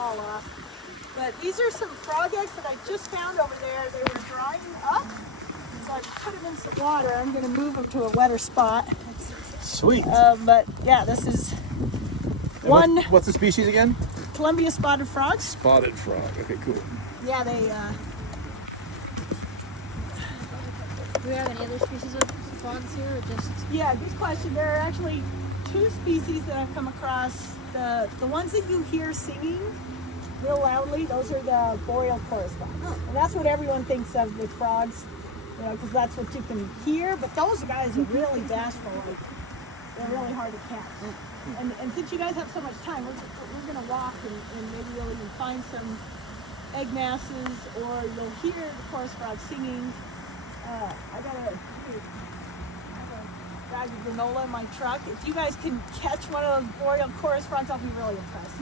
fall off. But these are some frog eggs that I just found over there. They were drying up, so I put them in some water. I'm going to move them to a wetter spot. Sweet. But yeah, this is one. What's the species again? Columbia spotted frog. Spotted frog. Okay, cool. Yeah, they. Do we have any other species of frogs here, or just? Yeah, good question. There are actually two species that I've come across. The ones that you hear singing real loudly, those are the boreal chorus frogs. Oh. And that's what everyone thinks of with frogs, you know, because that's what you can hear. But those guys are really bashful. Like, they're really hard to catch. And since you guys have so much time, we're going to walk and maybe you'll even find some egg masses, or you'll hear the chorus frogs singing. I got a bag of granola in my truck. If you guys can catch one of those boreal chorus frogs, I'll be really impressed.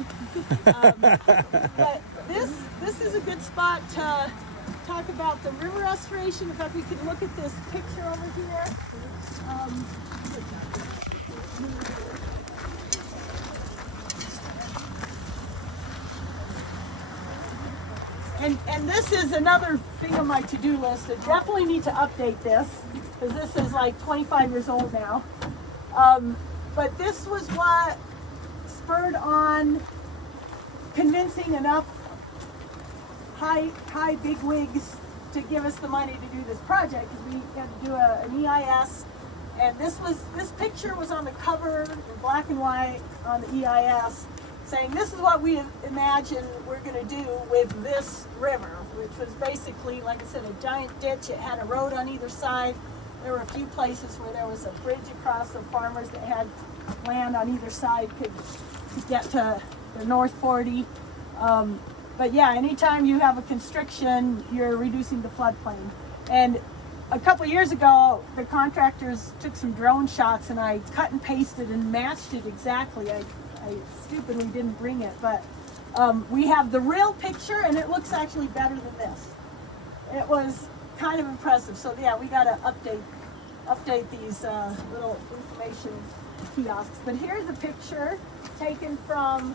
But this is a good spot to talk about the river restoration. In fact, we can look at this picture over here. And this is another thing on my to-do list. I definitely need to update this, because this is like 25 years old now. But this was what spurred on convincing enough high big wigs to give us the money to do this project, because we had to do an EIS. And this picture was on the cover in black and white on the EIS, saying this is what we imagine we're going to do with this river, which was basically, like I said, a giant ditch. It had a road on either side. There were a few places where there was a bridge across, so farmers that had land on either side could get to the North 40. But yeah, anytime you have a constriction, you're reducing the floodplain. And a couple of years ago, the contractors took some drone shots, and I cut and pasted and matched it exactly. I stupidly didn't bring it, but we have the real picture, and it looks actually better than this. It was kind of impressive. So yeah, we got to update these little information kiosks. But here's a picture taken from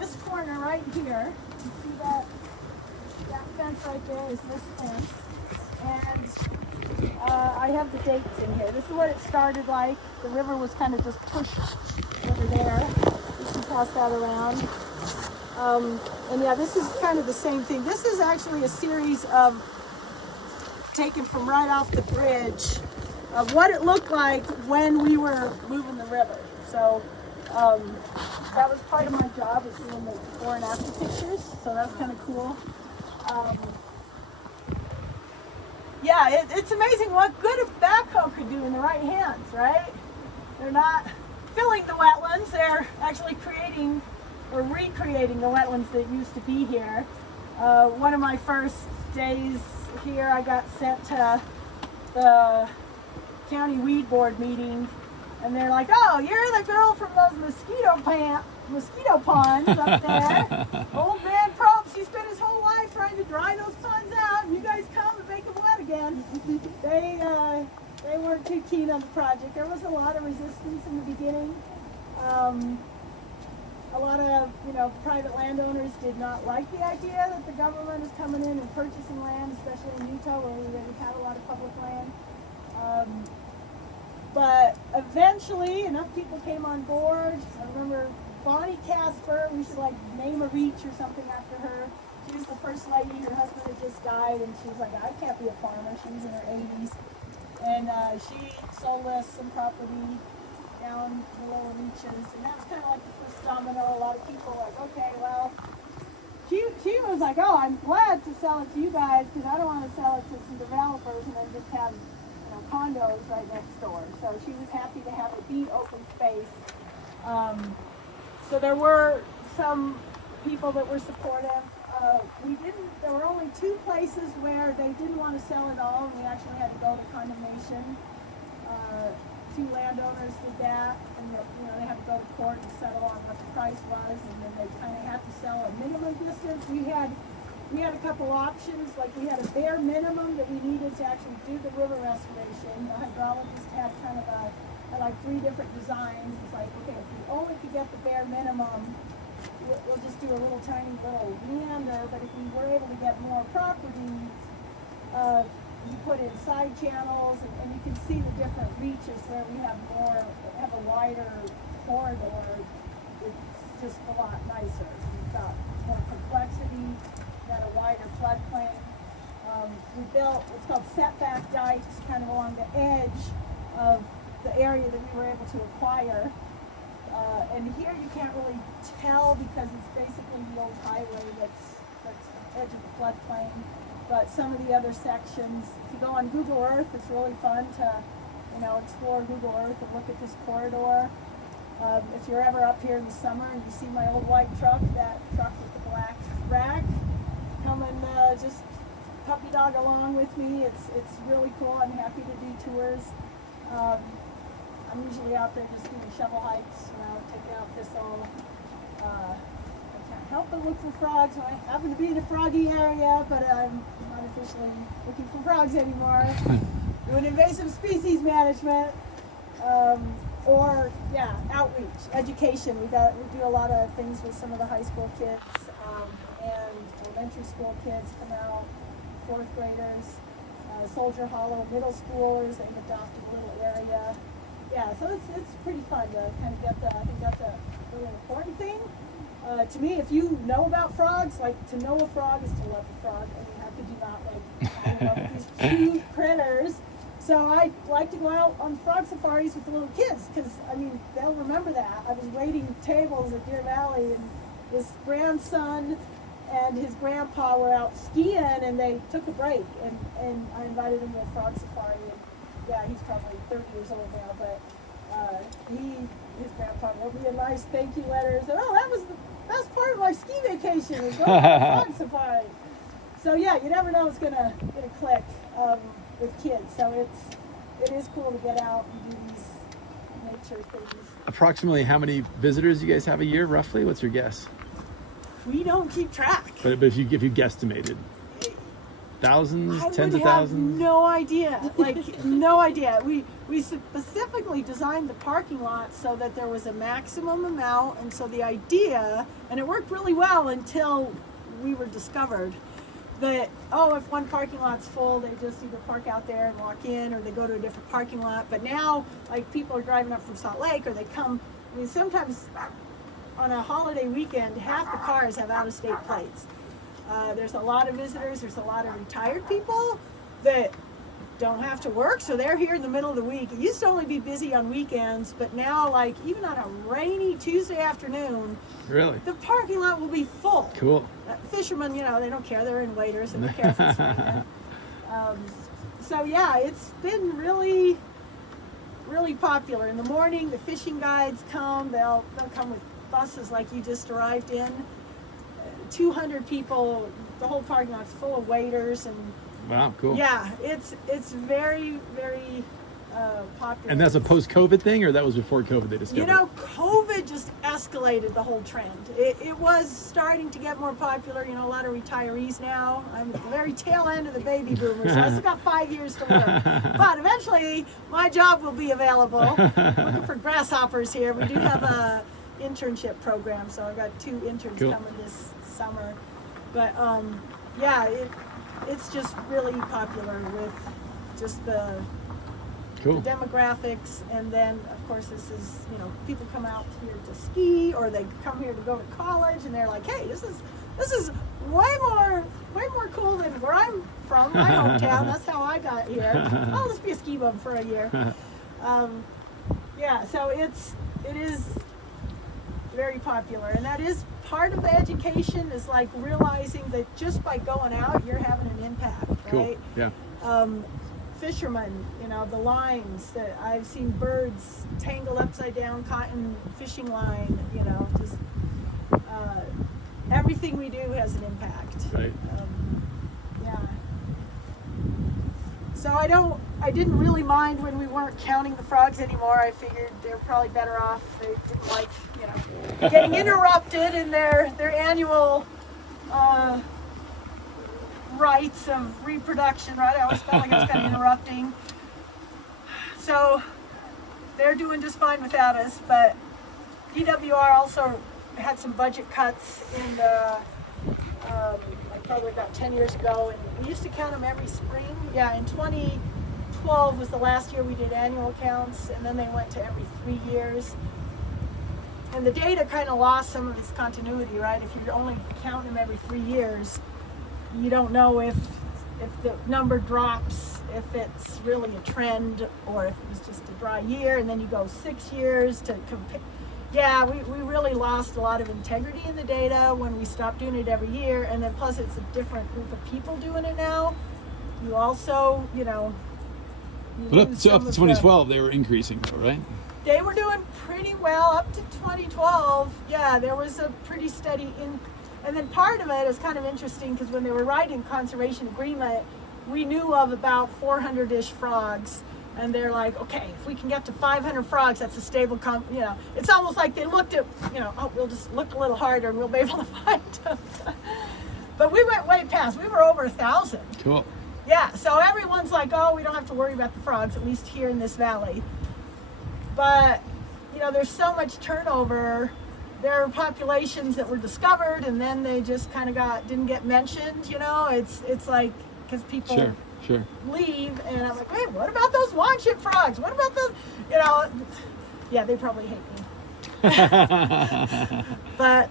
this corner right here. You see that fence right there is this fence, and I have the dates in here. This is what it started like. The river was kind of just pushed over there. You can pass that around. And yeah, this is kind of the same thing. This is actually a series of taken from right off the bridge of what it looked like when we were moving the river. So that was part of my job, was doing the before and after pictures. So that's kind of cool. Yeah, it's amazing what good a backhoe could do in the right hands, right? They're not filling the wetlands, they're actually creating or recreating the wetlands that used to be here. One of my first days here, I got sent to the county weed board meeting, and they're like, "Oh, you're the girl from those mosquito ponds up there. Old man Probst, he spent his whole life trying to dry those ponds out, and you guys come and make them wet again." They weren't too keen on the project. There was a lot of resistance in the beginning. A lot of private landowners did not like the idea that the government is coming in and purchasing land, especially in Utah where we already had a lot of public land. But eventually enough people came on board. I remember Bonnie Casper, we should name a reach or something after her. She was the first lady, her husband had just died, and she was like, "I can't be a farmer." She was in her 80s. And she sold us some property down the lower reaches, and that was kind of like the first domino. A lot of people were like, okay, well, she was like, "Oh, I'm glad to sell it to you guys, because I don't want to sell it to some developers and then just have condos right next door." So she was happy to have it be open space. So there were some people that were supportive. There were only two places where they didn't want to sell it all, and we actually had to go to condemnation. Two landowners did that, and they had to go to court and settle on what the price was, and then they kind of had to sell a minimum distance. We had a couple options, like we had a bare minimum that we needed to actually do the river restoration. The hydrologist had kind of three different designs. It's like, okay, if we only could get the bare minimum, we'll just do a little tiny little meander, but if we were able to get more property, you put in side channels, and you can see the different reaches where we have a wider corridor. It's just a lot nicer. We've got more complexity, got a wider floodplain. We built what's called setback dikes kind of along the edge of the area that we were able to acquire. And here you can't really tell because it's basically the old highway that's the edge of the floodplain. But some of the other sections, if you go on Google Earth, it's really fun to, explore Google Earth and look at this corridor. If you're ever up here in the summer and you see my old white truck, that truck with the black rag, come and just puppy dog along with me. It's really cool. I'm happy to do tours. I'm usually out there just doing shovel hikes, taking out thistle. I can't help but look for frogs when I happen to be in a froggy area, but I'm not officially looking for frogs anymore. Doing invasive species management, outreach, education. We do a lot of things with some of the high school kids and elementary school kids come out, fourth graders, Soldier Hollow middle schoolers. They've adopted a little area. Yeah, so it's pretty fun to kind of get I think that's a really important thing. To me, if you know about frogs, to know a frog is to love a frog. I mean, how could you not fall in love with these cute critters? So I like to go out on frog safaris with the little kids because, they'll remember that. I was waiting tables at Deer Valley, and his grandson and his grandpa were out skiing, and they took a break, and I invited him to a frog safari. And yeah, he's probably 30 years old now, but his grandpa wrote me a nice thank you letter and said, "Oh, that was the best part of my ski vacation, was going to a frog safari." So yeah, you never know it's gonna click with kids. So it is cool to get out and do these nature things. Approximately how many visitors you guys have a year, roughly? What's your guess? We don't keep track. But if you guesstimated, thousands, tens of thousands? No idea. No idea. We specifically designed the parking lot so that there was a maximum amount, and so the idea, and it worked really well until we were discovered that, if one parking lot's full, they just either park out there and walk in, or they go to a different parking lot. But now, people are driving up from Salt Lake, or they come, sometimes on a holiday weekend, half the cars have out-of-state plates. There's a lot of visitors, there's a lot of retired people that don't have to work, so they're here in the middle of the week. It used to only be busy on weekends, but now, even on a rainy Tuesday afternoon, really, the parking lot will be full. Cool. Fishermen, they don't care. They're in waders and they care if it's raining. So yeah, it's been really, really popular. In the morning, the fishing guides come. They'll come with buses like you just arrived in. 200 people. The whole parking lot's full of waders and. Wow, cool. Yeah, it's very, very popular. And that's a post-COVID thing, or that was before COVID they discovered it? COVID just escalated the whole trend. It was starting to get more popular. A lot of retirees now. I'm at the very tail end of the baby boomers, so I still got 5 years to work. But eventually, my job will be available. Looking for grasshoppers here. We do have a internship program, so I've got 2 interns coming this summer. But it's just really popular with just the demographics, and then of course this is, people come out here to ski, or they come here to go to college, and they're like, hey, this is way more cool than where I'm from, my hometown. That's how I got here. I'll just be a ski bum for a year. So it is very popular, and that is part of the education, is realizing that just by going out, you're having an impact, right? Cool. Yeah. Fishermen, the lines that I've seen, birds tangled upside down cotton fishing line, just everything we do has an impact. Right. So I didn't really mind when we weren't counting the frogs anymore. I figured they're probably better off. They didn't like, getting interrupted in their annual rights of reproduction, right? I always felt like I was kind of interrupting. So they're doing just fine without us, but DWR also had some budget cuts in the, like probably about 10 years ago, and we used to count them every spring. Yeah, in 2012 was the last year we did annual counts, and then they went to every 3 years. And the data kind of lost some of its continuity, right? If you're only counting them every 3 years, you don't know if the number drops, if it's really a trend, or if it was just a dry year, and then you go 6 years to compare. Yeah, we really lost a lot of integrity in the data when we stopped doing it every year, and then plus it's a different group of people doing it now. You also, you know. But up to 2012, they were increasing, though, right? They were doing pretty well up to 2012. Yeah, there was a pretty steady and then part of it is kind of interesting because when they were writing conservation agreement, we knew of about 400-ish frogs, and they're like, okay, if we can get to 500 frogs, that's a stable, you know. It's almost like they looked at, you know, oh, we'll just look a little harder and we'll be able to find them. But we went way past. We were over 1,000. Cool. Yeah, so everyone's like, oh, we don't have to worry about the frogs, at least here in this valley. But, you know, there's so much turnover. There are populations that were discovered and then they just kind of didn't get mentioned, you know. It's like, because people Sure. leave, and I'm like, wait, what about those wand-ship frogs? What about those, you know? Yeah, they probably hate me. But,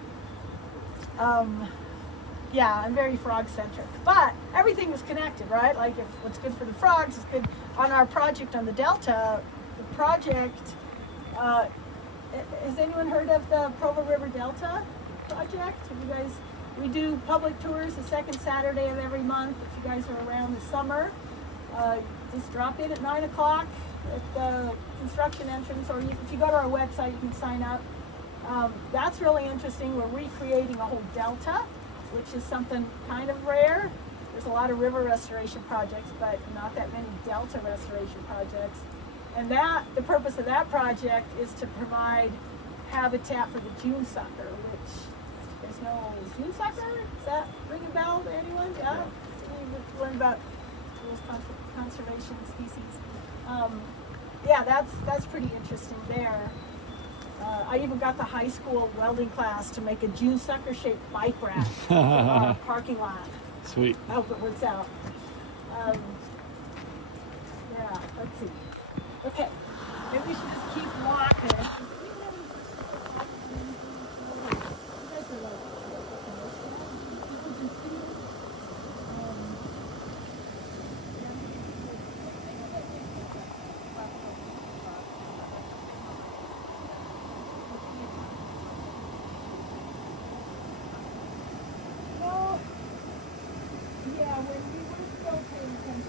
yeah, I'm very frog-centric. But everything is connected, right? Like, if what's good for the frogs is good. On our project on the Delta, the project, has anyone heard of the Provo River Delta project? Have you guys, we do public tours the second Saturday of every month. If you guys are around this summer, just drop in at 9 o'clock at the construction entrance, or if you go to our website, you can sign up. That's really interesting. We're recreating a whole delta, which is something kind of rare. There's a lot of river restoration projects, but not that many delta restoration projects. And the purpose of that project is to provide habitat for the June sucker, which there's no June sucker. Does that ring a bell to anyone? Yeah. We learned about those conservation species. Yeah, that's pretty interesting there. I even got the high school welding class to make a June sucker shaped bike rack for our parking lot. Sweet. I hope it works out. Yeah, let's see. Okay, maybe we should just keep walking. Well, yeah, when we were still paying attention